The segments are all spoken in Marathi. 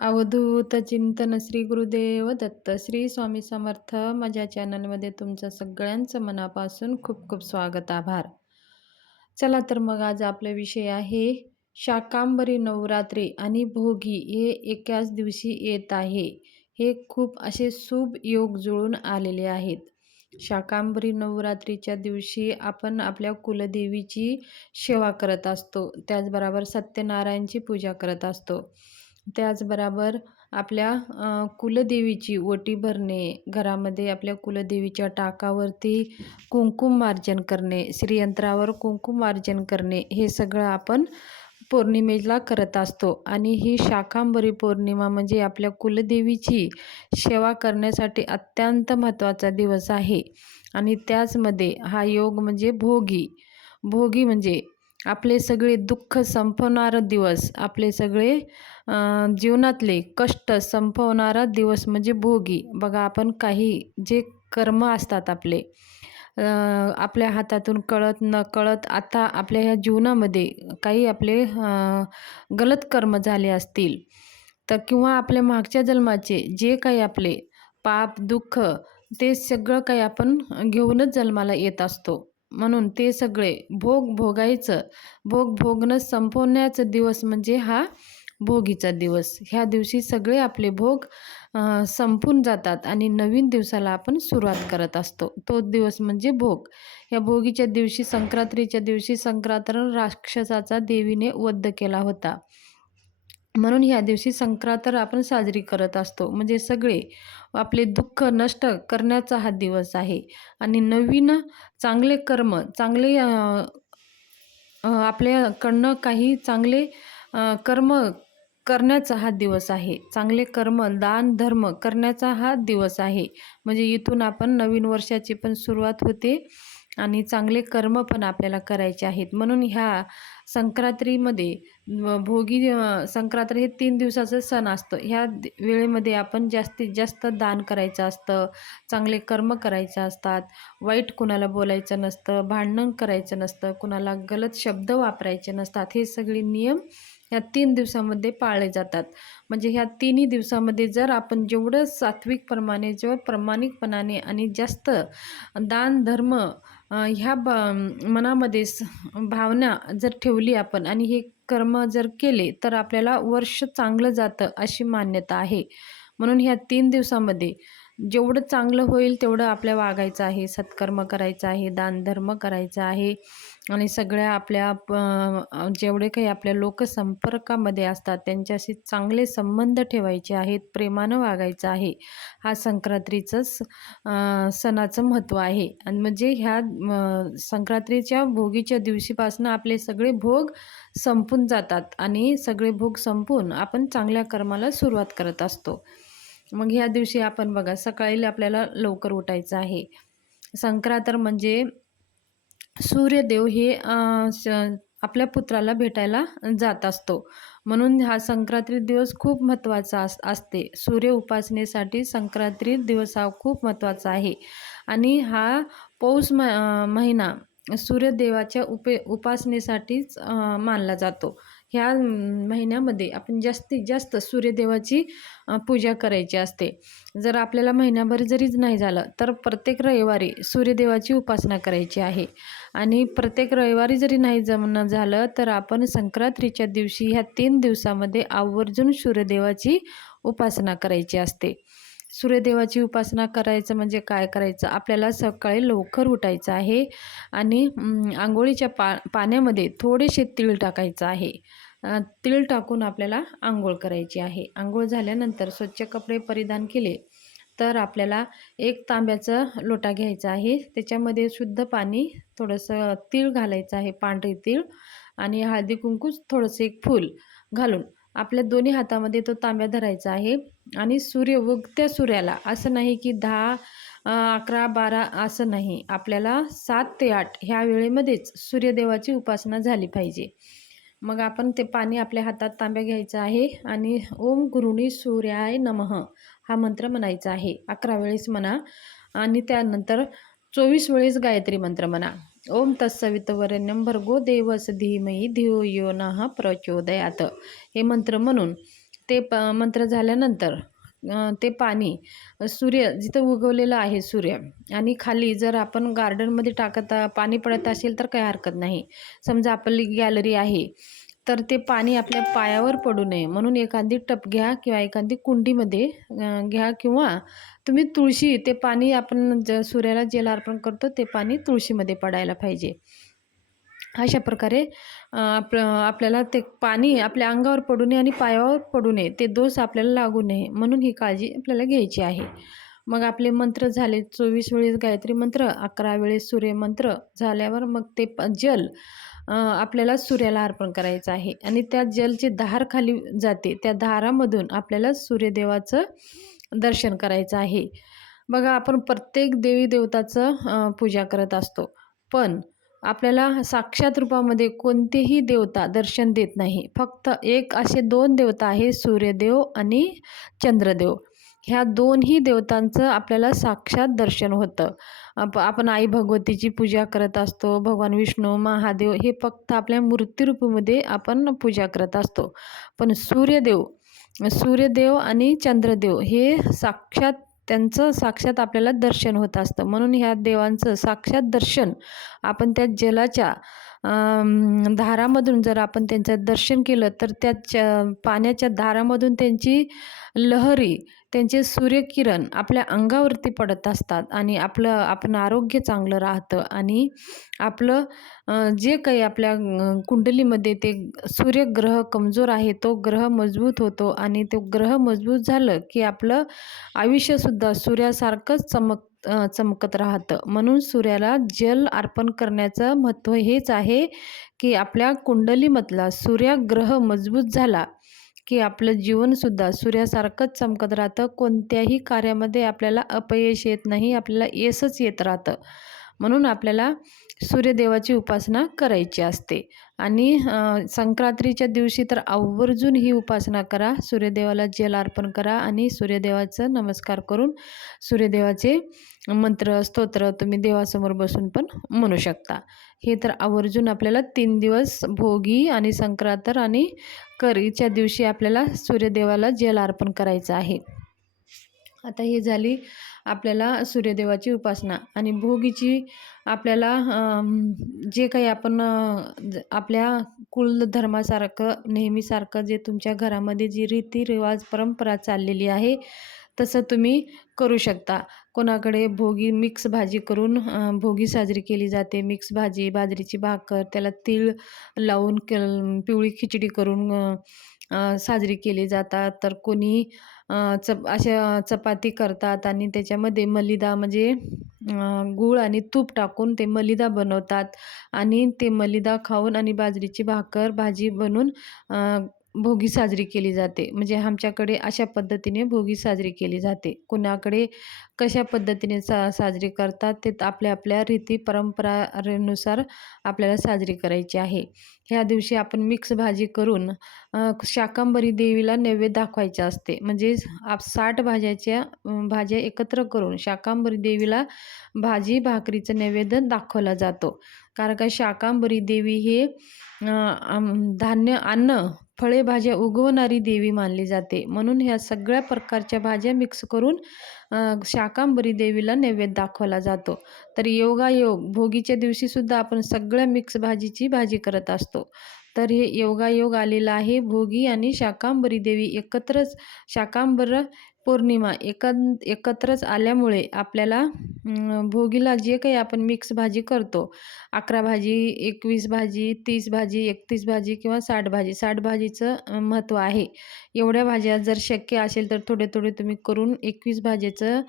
अवधूत चिंतन श्री गुरुदेव दत्त श्री स्वामी समर्थ. माझ्या चॅनलमध्ये तुमचं सगळ्यांचं मनापासून खूप खूप स्वागत आभार. चला तर मग आज आपला विषय आहे शाकांबरी नवरात्री आणि भोगी हे एकाच दिवशी येत आहे. हे खूप असे शुभ योग जुळून आलेले आहेत. शाकांबरी नवरात्रीच्या दिवशी आपण आपल्या कुलदेवीची सेवा करत असतो. त्याचबरोबर सत्यनारायणची पूजा करत असतो. त्याचबरोबर आपल्या कुलदेवीची ओटी भरणे घरामध्ये आपल्या कुलदेवीच्या टाकावरती कुंकुम मार्जन करणे श्रीयंत्रावर कुंकुम मार्जन करणे हे सगळं आपण पौर्णिमेला करत असतो. आणि ही शाकांबरी पौर्णिमा म्हणजे आपल्या कुलदेवीची सेवा करण्यासाठी अत्यंत महत्त्वाचा दिवस आहे. आणि त्याचमध्ये हा योग म्हणजे भोगी. भोगी म्हणजे आपले सगळे दुःख संपवणारा दिवस आपले सगळे जीवनातले कष्ट संपवणारा दिवस म्हणजे भोगी. बघा आपण काही जे कर्म असतात आपले आपल्या हातातून कळत न कळत आता आपल्या ह्या जीवनामध्ये काही आपले गलत कर्म झाले असतील तर किंवा आपल्या मागच्या जन्माचे जे काही आपले पाप दुःख ते सगळं काही आपण घेऊनच जन्माला येत असतो. म्हणून ते सगळे भोग भोगायचं. भोग भोगणं संपवण्याचा दिवस म्हणजे हा भोगीचा दिवस. ह्या दिवशी सगळे आपले भोग संपून जातात आणि नवीन दिवसाला आपण सुरुवात करत असतो. तो दिवस म्हणजे भोग. या भोगीच्या दिवशी संक्रांतीच्या दिवशी संक्रांत राक्षसाचा देवीने वध केला होता. म्हणून ह्या दिवशी संक्रांत आपण साजरी करत असतो. म्हणजे सगळे आपले दुःख नष्ट करण्याचा हा दिवस आहे. आणि नवीन चांगले कर्म चांगले आपल्याकडनं काही चांगले कर्म करण्याचा हा दिवस आहे. चांगले कर्म दान धर्म करण्याचा हा दिवस आहे. म्हणजे इथून आपण नवीन वर्षाची पण सुरुवात होते आणि चांगले कर्म पण आपल्याला करायचे आहेत. म्हणून ह्या संक्रांतीमध्ये भोगी संक्रांत हे तीन दिवसाचं सण असतं. ह्या वेळेमध्ये आपण जास्तीत जास्त दान करायचं असतं चांगले कर्म करायचं असतात वाईट कुणाला बोलायचं नसतं भांडण करायचं नसतं कुणाला गलत शब्द वापरायचे नसतात हे सगळे नियम ह्या तीन दिवसामध्ये पाळले जातात. म्हणजे ह्या तिन्ही दिवसामध्ये जर आपण जेवढं सात्विकप्रमाणे जेव्हा प्रामाणिकपणाने आणि जास्त दान धर्म ह्या ब मनामध्ये भावना जर ठेवली आपण आणि हे कर्म जर केले तर आपल्याला वर्ष चांगलं जातं अशी मान्यता आहे. म्हणून ह्या तीन दिवसामध्ये जेवढं चांगलं होईल तेवढं आपल्या वागायचं आहे. सत्कर्म करायचं आहे दानधर्म करायचा आहे. आणि सगळ्या आपल्या प जेवढे काही आपल्या लोकसंपर्कामध्ये असतात त्यांच्याशी चांगले संबंध ठेवायचे आहेत प्रेमानं वागायचं आहे. हा संक्रांतीचंच सणाचं महत्त्व आहे. आणि म्हणजे ह्या संक्रांतीच्या भोगीच्या दिवशीपासून आपले सगळे भोग संपून जातात आणि सगळे भोग संपून आपण चांगल्या कर्माला सुरुवात करत असतो. मग ह्या दिवशी आपण बघा सकाळी आपल्याला लवकर उठायचं आहे. संक्रांत म्हणजे सूर्यदेव हे आपल्या पुत्राला भेटायला जात असतो. म्हणून हा संक्रांती दिवस खूप महत्त्वाचा अस असते. सूर्य उपासनेसाठी संक्रांती दिवस हा खूप महत्त्वाचा आहे. आणि हा पौष म महिना सूर्यदेवाच्या उपे उपासनेसाठीच मानला जातो. ह्या महिन्यामध्ये आपण जास्तीत जास्त सूर्यदेवाची पूजा करायची असते. जर आपल्याला महिन्याभर जरीच नाही झालं तर प्रत्येक रविवारी सूर्यदेवाची उपासना करायची आहे. आणि प्रत्येक रविवारी जरी नाही जमणं झालं तर आपण संक्रांतीच्या दिवशी ह्या तीन दिवसामध्ये आवर्जून सूर्यदेवाची उपासना करायची असते. सूर्यदेवाची उपासना करायचं म्हणजे काय करायचं? आपल्याला सकाळी लवकर उठायचं आहे आणि आंघोळीच्या पा पाण्यामध्ये थोडेसे तीळ टाकायचं आहे. तीळ टाकून आपल्याला आंघोळ करायची आहे. आंघोळ झाल्यानंतर स्वच्छ कपडे परिधान केले तर आपल्याला एक तांब्याचं लोटा घ्यायचा आहे. त्याच्यामध्ये शुद्ध पाणी थोडंसं तीळ घालायचं आहे पांढरे तीळ आणि हळदी कुंकू थोडंसं एक फूल घालून. आपल्या दोन्ही हातामध्ये तो तांब्या धरायचा आहे. आणि सूर्य उगत्या सूर्याला असं नाही की दहा अकरा बारा असं नाही. आपल्याला सात ते आठ ह्या वेळेमध्येच सूर्यदेवाची उपासना झाली पाहिजे. मग आपण ते पाणी आपल्या हातात तांब्या घ्यायचं आहे आणि ओम गुरुणी सूर्याय नमः हा मंत्र म्हणायचा आहे. अकरा वेळेस म्हणा आणि त्यानंतर चोवीस वेळेस गायत्री मंत्र म्हणा. ओम तत्सवितवरण्यम भर्गो देवस धीमयी धियो यो नः प्रचोदयात. हे मंत्र म्हणून ते प मंत्र झाल्यानंतर ते पाणी सूर्य जिथं उगवलेलं आहे सूर्य आणि खाली जर आपण गार्डनमध्ये टाकत पाणी पडत असेल तर काही हरकत नाही. समजा आपली गॅलरी आहे तर ते पाणी आपल्या पायावर पडू नये. म्हणून एखादी टप घ्या किंवा एखादी कुंडीमध्ये घ्या किंवा तुम्ही तुळशी ते पाणी आपण ज सूर्याला जेला अर्पण करतो ते पाणी तुळशीमध्ये पडायला पाहिजे. अशा प्रकारे आप आपल्याला ते पाणी आपल्या अंगावर पडू नये आणि पायावर पडू नये. ते दोष आपल्याला लागू नये. म्हणून ही काळजी आपल्याला घ्यायची आहे. मग आपले मंत्र झाले चोवीस वेळेस गायत्री मंत्र अकरा वेळेस सूर्यमंत्र झाल्यावर मग ते प जल आपल्याला सूर्याला अर्पण करायचं आहे. आणि त्या जलची धार खाली जाते. त्या धारामधून आपल्याला सूर्यदेवाचं दर्शन करायचं आहे. बघा आपण प्रत्येक देवी देवताचं पूजा करत असतो. पण आपल्याला साक्षात रूपामध्ये कोणतेही देवता दर्शन देत नाही. फक्त एक असे दोन देवता आहे सूर्यदेव आणि चंद्रदेव. ह्या दोन्ही देवतांचं आपल्याला साक्षात दर्शन होतं. आप आपण आई भगवतीची पूजा करत असतो भगवान विष्णू महादेव हे फक्त आपल्या मूर्तिरूपमध्ये आपण पूजा करत असतो. पण सूर्यदेव सूर्यदेव आणि चंद्रदेव हे साक्षात त्यांचं साक्षात आपल्याला दर्शन होत असतं. म्हणून ह्या देवांचं साक्षात दर्शन आपण त्या जलाच्या धारामधून जर आपण त्यांचं दर्शन केलं तर त्याच्या पाण्याच्या धारामधून त्यांची लहरी त्यांचे सूर्यकिरण आपल्या अंगावरती पडत असतात आणि आपलं आपण आरोग्य चांगलं राहतं आणि आपलं जे काही आपल्या कुंडलीमध्ये ते सूर्यग्रह कमजोर आहे तो ग्रह मजबूत होतो आणि तो ग्रह मजबूत झालं की आपलं आयुष्यसुद्धा सूर्यासारखंच चमक चमकत राहतं. म्हणून सूर्याला जल अर्पण करण्याचं महत्त्व हेच आहे की आपल्या कुंडलीमधला सूर्यग्रह मजबूत झाला की आपलं जीवनसुद्धा सूर्यासारखंच चमकत राहतं. कोणत्याही कार्यामध्ये आपल्याला अपयश येत नाही आपल्याला यशच येत राहतं. म्हणून आपल्याला सूर्यदेवाची उपासना करायची असते. आणि संक्रांतीच्या दिवशी तर आवर्जून ही उपासना करा. सूर्यदेवाला जल अर्पण करा आणि सूर्यदेवाचं नमस्कार करून सूर्यदेवाचे मंत्र स्तोत्र तुम्ही देवासमोर बसून पण म्हणू शकता. हे तर आवर्जून आपल्याला तीन दिवस भोगी आणि संक्रांतर आणि करीच्या दिवशी आपल्याला सूर्यदेवाला जल अर्पण करायचं आहे. आता ही झाली आपल्याला सूर्यदेवाची उपासना आणि भोगीची आपल्याला जे काही आपण ज- आपल्या कुलधर्मासारखं नेहमीसारखं जे तुमच्या घरामध्ये जी रीतिरिवाज परंपरा चाललेली आहे तसं तुम्ही करू शकता. कोणाकडे भोगी मिक्स भाजी करून भोगी साजरी केली जाते. मिक्स भाजी बाजरीची भाकर त्याला तीळ लावून क- पिवळी खिचडी करून साजरी केली जातात. तर कोणी चप अशा चपाती करतात आणि त्याच्यामध्ये मलिदा म्हणजे गूळ आणि तूप टाकून ते मलिदा बनवतात. आणि ते मलिदा खाऊन आणि बाजरीची भाकर भाजी बनवून भोगी साजरी केली जाते. म्हणजे आमच्याकडे अशा पद्धतीने भोगी साजरी केली जाते. कुणाकडे कशा पद्धतीने सा साजरी करतात ते आपल्या आपल्या रीती परंपरानुसार आपल्याला साजरी करायची आहे. ह्या दिवशी आपण मिक्स भाजी करून अ, शाकंभरी देवीला नैवेद्य दाखवायचे असते. म्हणजे आप साठ भाज्याच्या भाज्या एकत्र करून शाकंभरी देवीला भाजी भाकरीचं नैवेद्य दाखवला जातो. कारण का शाकंभरी देवी हे धान्य अन्न फळे भाज्या उगवणारी देवी मानली जाते. म्हणून ह्या सगळ्या प्रकारच्या भाज्या मिक्स करून शाकांबरी देवीला नैवेद्य दाखवला जातो. तर योगायोग भोगीच्या दिवशीसुद्धा आपण सगळ्या मिक्स भाजीची भाजी करत असतो. तर हे योगायोग आलेला आहे. भोगी आणि शाकांबरी देवी एकत्रच शाकांबर पौर्णिमा एकन एकत्रच आल्यामुळे आपल्याला भोगीला जे काही आपण मिक्स भाजी करतो अकरा भाजी एकवीस भाजी तीस भाजी एकतीस भाजी किंवा साठ भाजी साठ भाजीचं महत्त्व आहे. एवढ्या भाज्या जर शक्य असेल तर थोडे थोडे तुम्ही करून एकवीस भाजीचं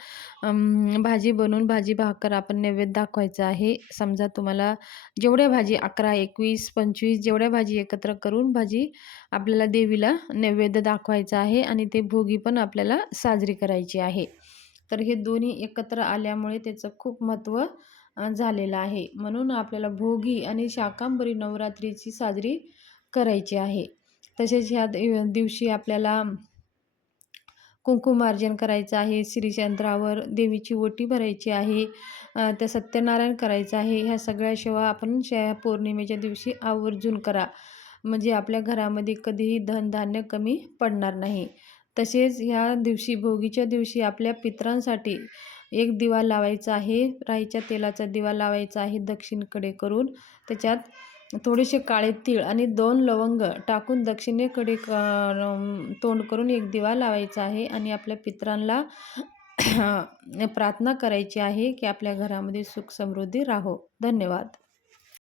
भाजी बनवून भाजी भाकर आपण नैवेद्य दाखवायचं आहे. समजा तुम्हाला जेवढ्या भाजी अकरा एकवीस पंचवीस जेवढ्या भाजी एकत्र करून भाजी आपल्याला देवीला नैवेद्य दाखवायचं आहे आणि ते भोगी पण आपल्याला साजरी करायची आहे. तर हे दोन्ही एकत्र आल्यामुळे त्याचं खूप महत्त्व झालेलं आहे. म्हणून आपल्याला भोगी आणि शाकांबरी नवरात्रीची साजरी करायची आहे. तसेच ह्या दिवशी आपल्याला कुंकुमार्जन करायचं आहे श्रीचंद्रावर देवीची ओटी भरायची आहे त्या सत्यनारायण करायचं आहे. ह्या सगळ्या सेवा आपण शा पौर्णिमेच्या दिवशी आवर्जून करा. म्हणजे आपल्या घरामध्ये कधीही धनधान्य कमी पडणार नाही. तसेच ह्या दिवशी भोगीच्या दिवशी आपल्या पित्रांसाठी एक दिवा लावायचा आहे. राईच्या तेलाचा दिवा लावायचा आहे दक्षिणेकडे करून. त्याच्यात थोडेसे काळे तीळ आणि दोन लवंग टाकून दक्षिणेकडे क तोंड करून एक दिवा लावायचा आहे आणि आपल्या पित्रांना प्रार्थना करायची आहे की आपल्या घरामध्ये सुख समृद्धी राहो. धन्यवाद.